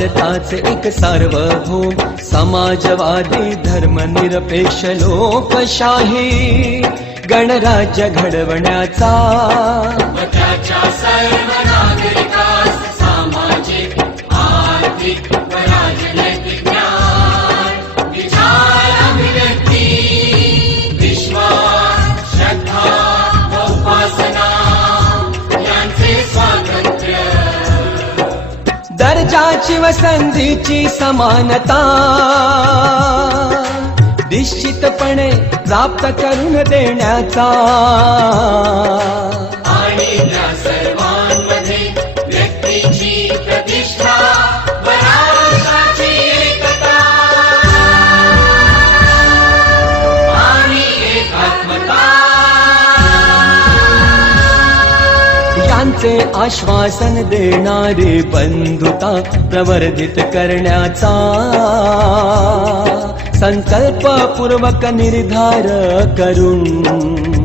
भारताचे एक सार्वभौम समाजवादी धर्मनिरपेक्ष लोकशाही गणराज्य घडवण्याचा व त्याच्या सर्व नागरिकास सामाजिक आर्थिक व राजनैतिक न्याय विचार अभिव्यक्ती विश्वास श्रद्धा व उपासना यांचे स्वातंत्र्य दर्जाची व संधीची समानता निश्चितपणे प्राप्त करून देण्याचा आणि त्या सर्वांमध्ये व्यक्तीची प्रतिष्ठा व राष्ट्राची एकता आणि एकात्मता यांचे आश्वासन देणारी बंधुता प्रवर्धित करण्याचा संकल्पपूर्वक निर्धार करून